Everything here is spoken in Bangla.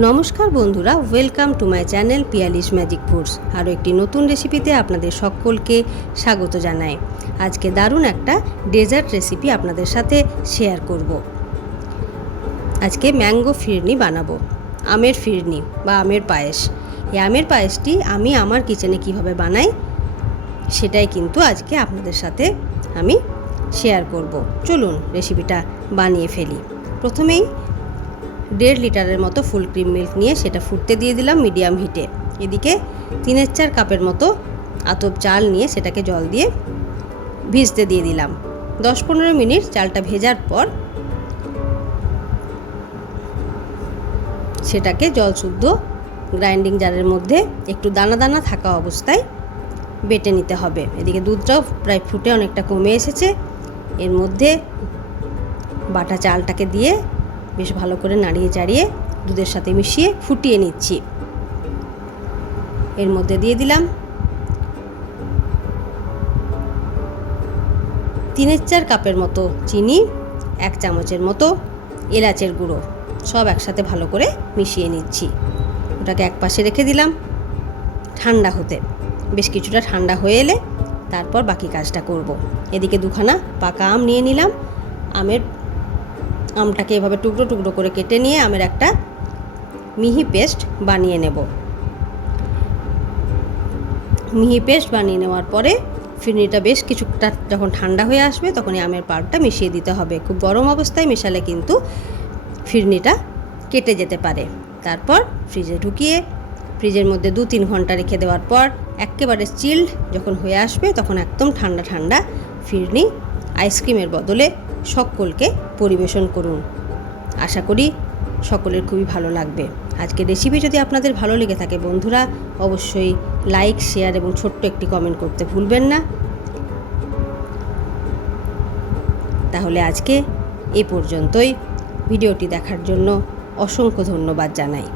নমস্কার বন্ধুরা, welcome to my channel Piyali's magic foods. আরও একটি নতুন রেসিপিতে আপনাদের সকলকে স্বাগত জানাই। আজকে দারুণ একটা ডেজার্ট রেসিপি আপনাদের সাথে শেয়ার করব। আজকে ম্যাঙ্গো ফিরনি বানাবো, আমের ফিরনি বা আমের পায়েস। এই আমের পায়েসটি আমি আমার কিচেনে কিভাবে বানাই সেটাই কিন্তু আজকে আপনাদের সাথে আমি শেয়ার করব। চলুন রেসিপিটা বানিয়ে ফেলি। প্রথমেই 1.5 লিটারের মতো ফুল ক্রিম মিল্ক নিয়ে সেটা ফুটতে দিয়ে দিলাম মিডিয়াম হিটে। এদিকে 3-4 কাপের মতো আতপ চাল নিয়ে সেটাকে জল দিয়ে ভিজতে দিয়ে দিলাম। 10-15 মিনিট চালটা ভেজার পর সেটাকে জল শুদ্ধ গ্রাইন্ডিং জারের মধ্যে একটু দানা দানা থাকা অবস্থায় বেটে নিতে হবে। এদিকে দুধটাও প্রায় ফুটে অনেকটা কমে এসেছে। এর মধ্যে বাটা চালটাকে দিয়ে বেশ ভালো করে নাড়িয়ে চাড়িয়ে দুধের সাথে মিশিয়ে ফুটিয়ে নিচ্ছি। এর মধ্যে দিয়ে দিলাম 3-4 কাপের মতো চিনি, 1 চামচের মতো এলাচের গুঁড়ো, সব একসাথে ভালো করে মিশিয়ে নিচ্ছি। ওটাকে এক পাশে রেখে দিলাম ঠান্ডা হতে। বেশ কিছুটা ঠান্ডা হয়ে এলে তারপর বাকি কাজটা করব। এদিকে 2খানা পাকা আম নিয়ে নিলাম। আমটাকে এভাবে টুকরো টুকরো করে কেটে নিয়ে আমের একটা মিহি পেস্ট বানিয়ে নেব। মিহি পেস্ট বানিয়ে নেওয়ার পরে ফিরনিটা বেশ কিছুটা যখন ঠান্ডা হয়ে আসবে তখনই আমের পাল্পটা মিশিয়ে দিতে হবে। খুব গরম অবস্থায় মেশালে কিন্তু ফিরনিটা কেটে যেতে পারে। তারপর ফ্রিজে ঢুকিয়ে ফ্রিজের মধ্যে 2-3 ঘন্টা রেখে দেওয়ার পর একেবারে চিল্ড যখন হয়ে আসবে তখন একদম ঠান্ডা ঠান্ডা ফিরনি আইসক্রিমের বদলে সকলকে পরিবেশন করুন। আশা করি সকলের খুবই ভালো লাগবে। আজকের রেসিপি যদি আপনাদের ভালো লেগে থাকে বন্ধুরা, অবশ্যই লাইক, শেয়ার এবং ছোট্ট একটি কমেন্ট করতে ভুলবেন না। তাহলে আজকে এই পর্যন্তই। ভিডিওটি দেখার জন্য অসংখ্য ধন্যবাদ জানাই।